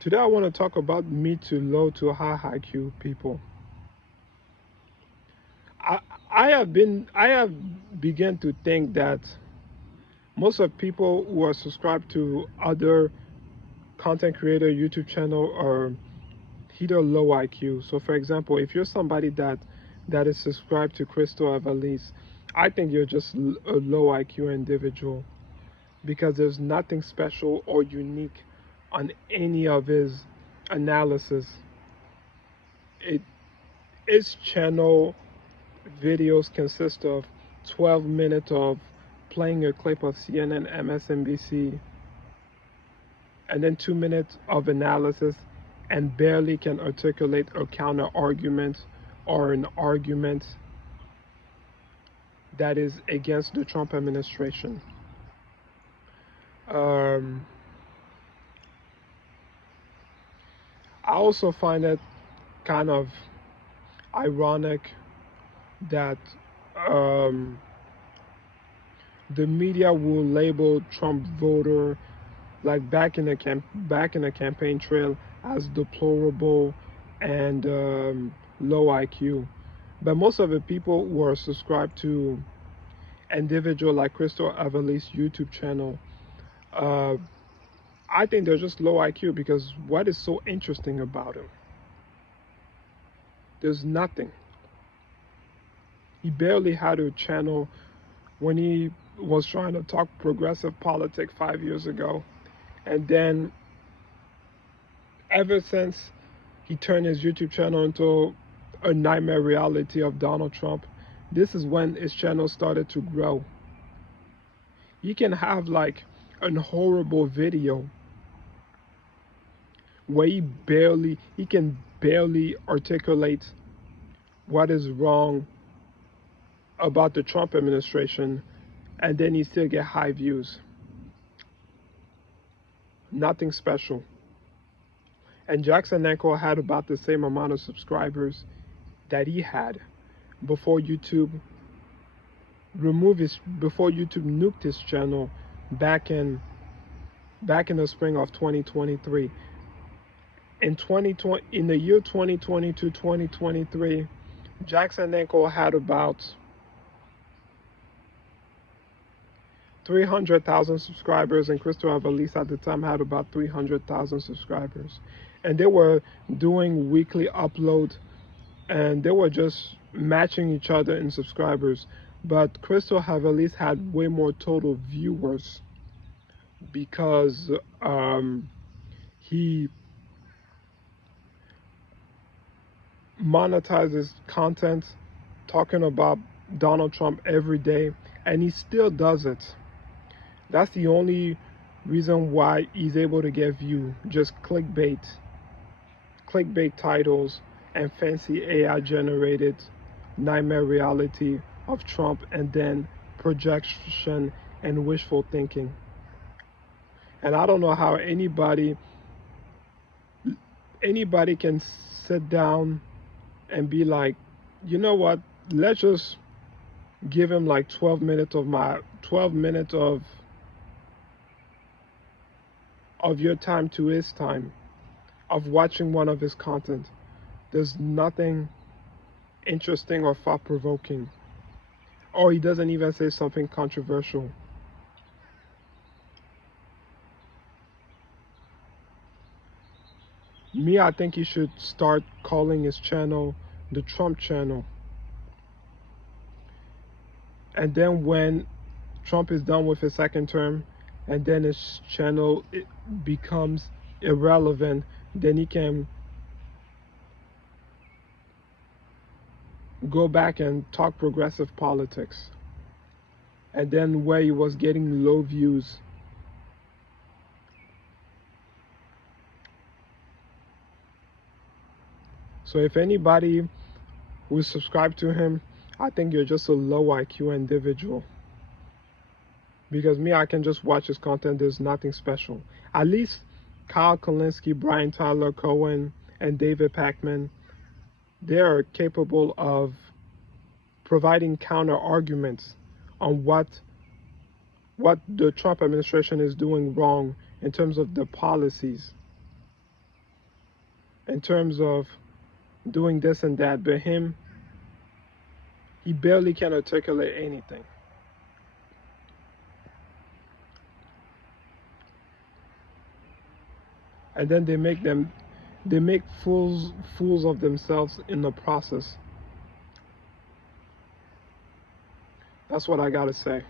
Today I want to talk about mid to low to high IQ people. I I have begun to think that most of people who are subscribed to other content creator YouTube channel are either low IQ. So for example, if you're somebody that is subscribed to Crystal Avalis, I think you're just a low IQ individual because there's nothing special or unique on any of his analysis. It His channel videos consist of 12 minutes of playing a clip of CNN, MSNBC, and then 2 minutes of analysis, and barely can articulate a counter argument or an argument that is against the Trump administration. I also find it kind of ironic that the media will label Trump voter like back in the campaign trail as deplorable and low IQ. But most of the people who are subscribed to individual like Crystal Avalis YouTube channel, uh, I think they're just low IQ because what is so interesting about him? There's nothing. He barely had a channel when he was trying to talk progressive politics 5 years ago. And then ever since he turned his YouTube channel into a nightmare reality of Donald Trump, this is when his channel started to grow. You can have like a horrible video where he can barely articulate what is wrong about the Trump administration, and then he still get high views. Nothing special. And Jackson Nanko had about the same amount of subscribers that he had before YouTube before YouTube nuked his channel back in the spring of 2023. In the year 2020 to 2023, Jackson Nanko had about 300,000 subscribers, and Crystal Avalis at the time had about 300,000 subscribers. And they were doing weekly upload, and they were just matching each other in subscribers. But Crystal Avalis had way more total viewers because he monetizes content talking about Donald Trump every day, and he still does it. That's the only reason why he's able to get view. Just clickbait titles and fancy AI generated nightmare reality of Trump, and then projection and wishful thinking. And I don't know how anybody can sit down and be like, you know what, let's just give him like 12 minutes of your time to his time of watching one of his content. There's nothing interesting or thought-provoking, or he doesn't even say something controversial. Me, I think he should start calling his channel the Trump channel. And then when Trump is done with his second term, and then his channel becomes irrelevant, then he can go back and talk progressive politics. And then where he was getting low views, so if anybody who subscribed to him, I think you're just a low IQ individual. Because me, I can just watch his content. There's nothing special. At least Kyle Kulinski, Brian Tyler Cohen, and David Pakman, they are capable of providing counter arguments on what what the Trump administration is doing wrong in terms of the policies, in terms of doing this and that, but him, he barely can articulate anything. And then they make fools of themselves in the process. That's what I gotta say.